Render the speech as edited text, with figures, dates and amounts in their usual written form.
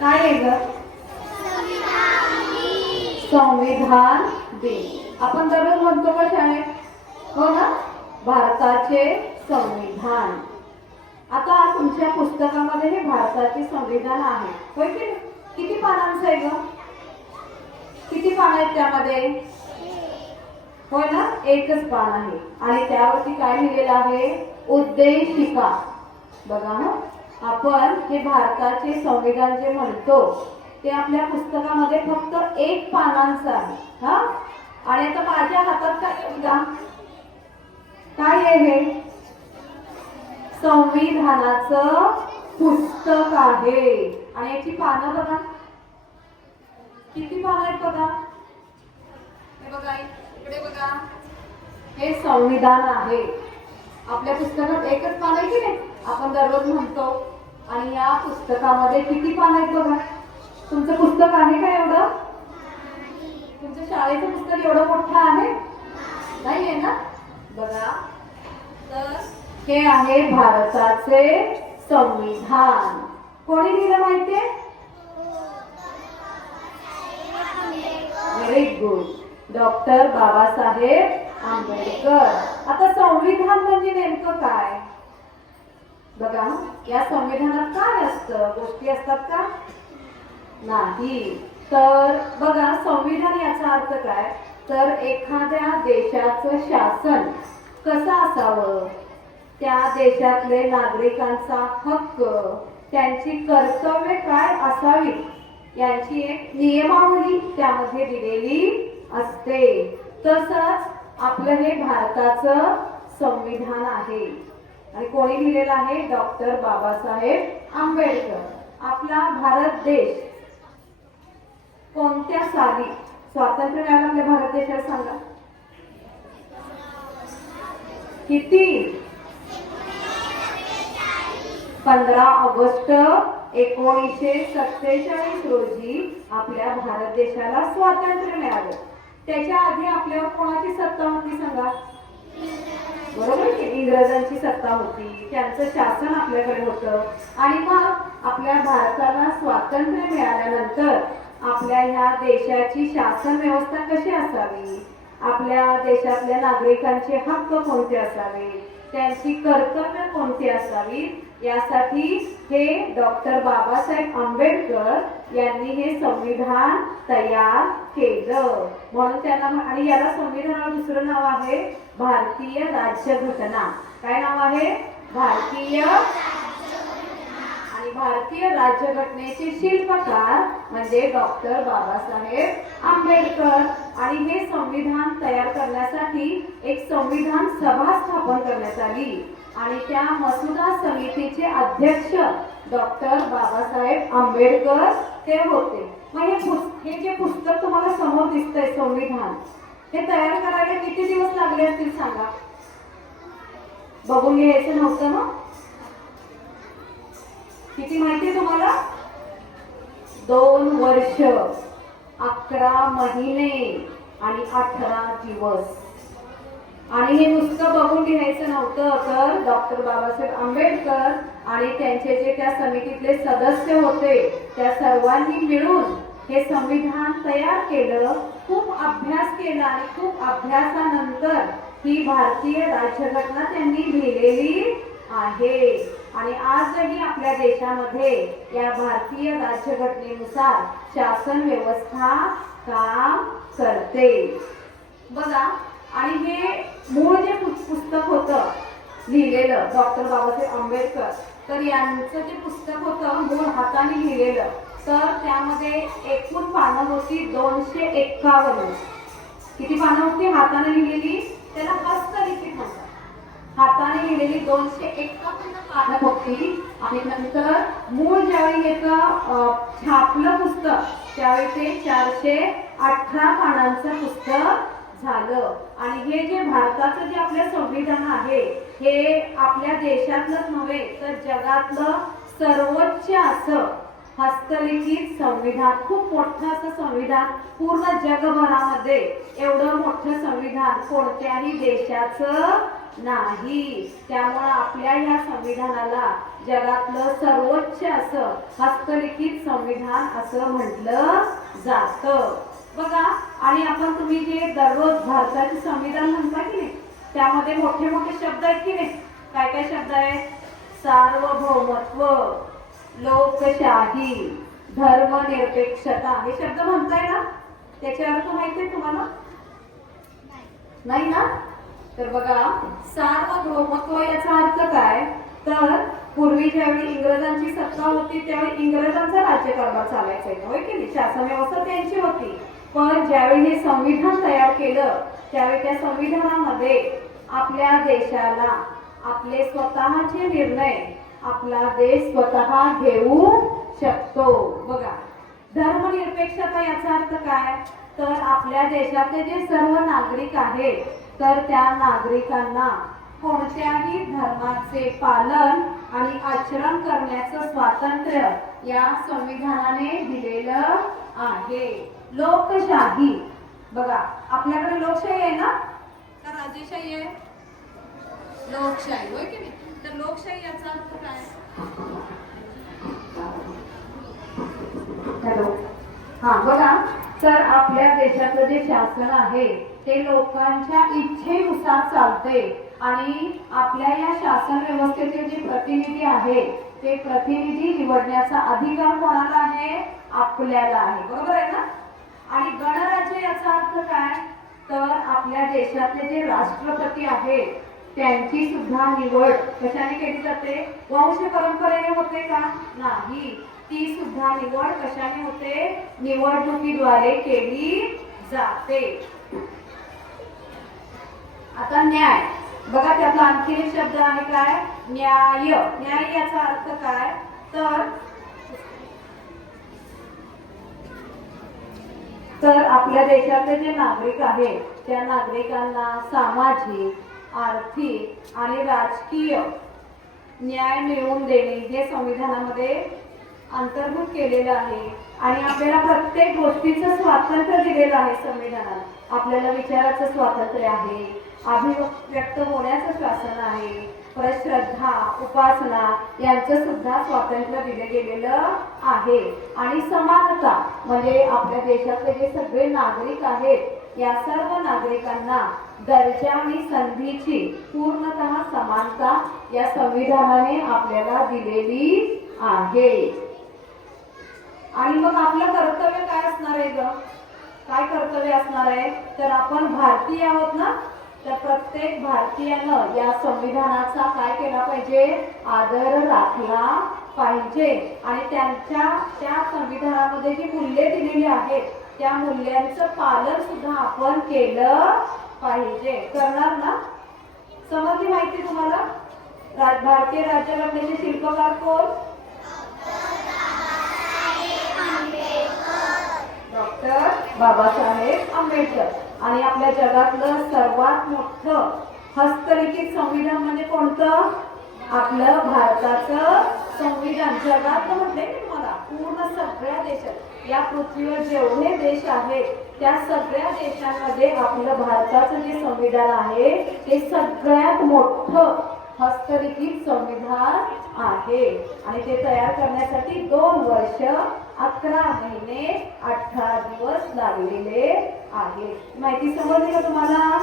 काय आहे ग? संविधान दिन आपण दररोज म्हणतो का शाळेत? हो ना, भारताचे संविधान. आता तुमच्या पुस्तकामध्ये हे भारताचे संविधान आहे, होय की? किती पानांचं आहे ग? किती पान आहेत त्यामध्ये? होय ना, एकच पान आहे. आणि त्यावरती काय लिहिलेलं आहे? उद्देशिका. बघा ना, आपण हे भारताचे संविधान जे म्हणतो ते आपल्या पुस्तकामध्ये फक्त एक पानांचं आहे. हा, आणि आता माझ्या हातात काय बघा, काय आहे हे? संविधानाचं पुस्तक आहे. आणि याची पानं बघा, किती पानं आहेत बघा. हे बघा, इकडे बघा, हे संविधान आहे. आपल्या पुस्तकात एकच पान आहे की नाही, आपण दररोज म्हणतो. आणि या पुस्तकामध्ये किती पानं आहेत बघा. तुमचं पुस्तक आहे का एवढं? तुमच्या शाळेचं पुस्तक एवढं मोठं आहे? नाही आहे ना. बघा, तर हे आहे भारताचे संविधान. कोणी लिहिलं माहितीये? Very good, doctor Babasaheb Ambedkar. आता संविधान म्हणजे नेमकं काय? बघा, या संविधानात काय असतं? गोष्टी असतात का? नाही. तर बघा, संविधान याचा अर्थ काय? तर एखाद्या देशाचं शासन कसं असावं, त्या देशातले नागरिकांचा हक्क, त्यांची कर्तव्य काय असावी, यांची एक नियमावली त्यामध्ये दिलेली असते. तसंच आपलं हे भारताचं संविधान आहे. आणि कोणी लिहिलेलं आहे? डॉक्टर बाबासाहेब आंबेडकर. आपला भारत देश कोणत्या साली स्वातंत्र्य मिळालं आपल्या भारत देशाला सांगा? किती? 15 ऑगस्ट 1947 रोजी आपल्या भारत देशाला स्वातंत्र्य मिळालं. त्याच्या आधी आपल्यावर कोणाची सत्ता होती सांगा? बरोबर की, इंग्रजांची सत्ता होती. त्यांचं शासन आपल्याकडे होतं. आणि मग आपल्या भारताला स्वातंत्र्य मिळाल्यानंतर आपल्या ह्या देशाची शासन व्यवस्था कशी असावी, आपल्या देशातल्या नागरिकांचे हक्क कोणते असावे, त्यांची कर्तव्य कोणती असावी, यासाठी हे डॉक्टर बाबासाहेब आंबेडकर यांनी हे संविधान तयार केलं. म्हणून त्यांना, आणि याला संविधानाला दुसरं नाव आहे भारतीय राज्यघटना. काय नाव आहे? भारतीय. आणि भारतीय राज्यघटनेचे शिल्पकार म्हणजे डॉक्टर बाबासाहेब आंबेडकर. आणि हे संविधान तयार करण्यासाठी एक संविधान सभा स्थापन करण्यात आली. आणि त्या मसुदा समितीचे अध्यक्ष डॉक्टर बाबासाहेब आंबेडकर ते होते. मग हे जे पुस्तक तुम्हाला समोर दिसतंय संविधान, हे तयार करायला किती दिवस लागले असतील सांगा? बघून घ्यायचं नव्हतं ना? किती माहिती तुम्हाला? 2 वर्ष 11 महिने आणि 18 दिवस. आणि हे नुसतं बघून घ्यायचं नव्हतं, तर डॉक्टर बाबासाहेब आंबेडकर आणि त्यांचे जे त्या समितीतले सदस्य होते त्या सर्वांनी मिळून हे संविधान तयार केलं. खूप अभ्यास केला आणि खूप अभ्यासानंतर ही भारतीय राज्यघटना त्यांनी लिहिलेली आहे. आणि आजही आपल्या देशामध्ये या भारतीय राज्यघटनेनुसार शासन व्यवस्था काम करते. बघा, आणि हे मूळ जे पुस्तक होतं लिहिलेलं डॉक्टर बाबासाहेब आंबेडकर, तर यांचं जे पुस्तक होतं मूळ हाताने लिहिलेलं, तर त्यामध्ये एकूण पानं होती 251. किती पानं होती हाताने लिहिलेली? त्याला हस्तलिखित म्हणतात. हाताने लिहिलेली 251 पानं होती. आणि नंतर मूळ ज्यावेळी छापलं पुस्तक त्यावेळी ते 418 पानांचं पुस्तक झालं. आणि हे जे भारताचं जे आपलं संविधान आहे, हे आपल्या देशातलंच नव्हे तर जगातलं सर्वोच्च असं हस्तलिखित संविधान, खूप मोठं असं संविधान. पूर्ण जगभरामध्ये एवढं मोठं संविधान कोणत्याही देशाचं नाही. त्यामुळे आपल्या या संविधानाला जगातलं सर्वोच्च असं हस्तलिखित संविधान असं म्हटलं जातं. बघा, आणि आपण तुम्ही जे दररोज भारताचे संविधान म्हणता की नाही, त्यामध्ये मोठे मोठे शब्द आहेत की नाही. काय काय शब्द आहेत? सार्वभौमत्व, लोकशाही, धर्मनिरपेक्षता, हे शब्द म्हणताय ना. त्याचे अर्थ माहिती आहे तुम्हाला? नाही ना. तर बघा, सार्वभौमत्व याचा अर्थ काय? तर पूर्वी ज्यावेळी इंग्रजांची सत्ता होती त्यावेळी इंग्रजांचा राज्यकारभार चालायचा, होय की नाही. शासन व्यवस्था त्यांची होती. पण ज्यावेळी हे संविधान तयार केलं त्यावेळी त्या संविधानामध्ये आपल्या देशाला आपले स्वतःचे निर्णय आपला देश स्वतः घेऊ शकतो. बघा, धर्मनिरपेक्षता याचा अर्थ काय? तर आपल्या देशातले जे सर्व नागरिक आहेत तर त्या नागरिकांना कोणत्याही धर्माचे पालन आणि आचरण करण्याचं स्वातंत्र्य या संविधानाने दिलेलं आहे. लोकशाही, बघा आपल्याकडे लोकशाही आहे ना का राजेशाही आहे? लोकशाही, होय की नाही. तर लोकशाही याचा अर्थ काय? हॅलो, हा बघा, तर आपल्या देशातलं जे शासन आहे ते लोकांच्या इच्छेनुसार चालते आणि आपल्या या शासन व्यवस्थेचे जे प्रतिनिधी आहेत ते प्रतिनिधी निवडण्याचा अधिकार कोणाला आहे? आपल्याला आहे. बरोबर आहे ना. आणि गणराज्य याचा अर्थ काय? तर आपल्या देशातले जे राष्ट्रपती आहेत त्यांची सुद्धा निवड कशाने केली जाते? वंश परंपरेने होते का? नाही. ती सुद्धा निवड कशाने होते? निवडणुकीद्वारे केली जाते. आता न्याय, बघा त्यातला आणखी एक शब्द आहे काय? न्याय. न्याय याचा अर्थ काय? तर आपल्या देशातले जे नागरिक आहेत त्या नागरिकांना सामाजिक, आर्थिक आणि राजकीय न्याय मिळवून देणे हे संविधानामध्ये अंतर्भूत केलेलं आहे. आणि आपल्याला प्रत्येक गोष्टीचं स्वातंत्र्य दिलेलं आहे संविधानात. आपल्याला विचाराचं स्वातंत्र्य आहे, अभिव्यक्त होण्याचं शासन आहे, परत श्रद्धा, उपासना यांचं सुद्धा स्वातंत्र्य दिले गेलेलं आहे. आणि समानता म्हणजे आपल्या देशातले जे सगळे नागरिक आहेत या सर्व नागरिकांना दर्जा आणि संधीची पूर्णतः समानता या संविधानाने आपल्याला दिलेली आहे. आणि मग आपलं कर्तव्य काय असणार आहे ग? काय कर्तव्य असणार आहे? तर आपण भारतीय आहोत ना, तर प्रत्येक भारतीयानं या संविधानाचा काय केला पाहिजे? आदर राखला पाहिजे. आणि त्या संविधानामध्ये जी मूल्ये दिलेली आहेत त्या मूल्यांचं पालन सुद्धा आपण केलं पाहिजे. करणार ना? समजली माहिती तुम्हाला? भारतीय राज्यघटनेचे शिल्पकार कोण? डॉक्टर बाबासाहेब आंबेडकर. आणि आपल्या जगातलं सर्वात मोठं हस्तलिखित संविधान म्हणजे कोणतं? आपलं भारताचं संविधान. जगात म्हटले की तुम्हाला पूर्ण सगळ्या देशात या पृथ्वीवर जेवढे देश आहेत त्या सगळ्या देशांमध्ये आपलं भारताचं जे संविधान आहे ते सगळ्यात मोठं हस्तलिखित संविधान आहे. आणि ते तयार करण्यासाठी 2 वर्ष 11 महिने 18 दिवस लागलेले आहेत. माहिती समजली का तुम्हाला?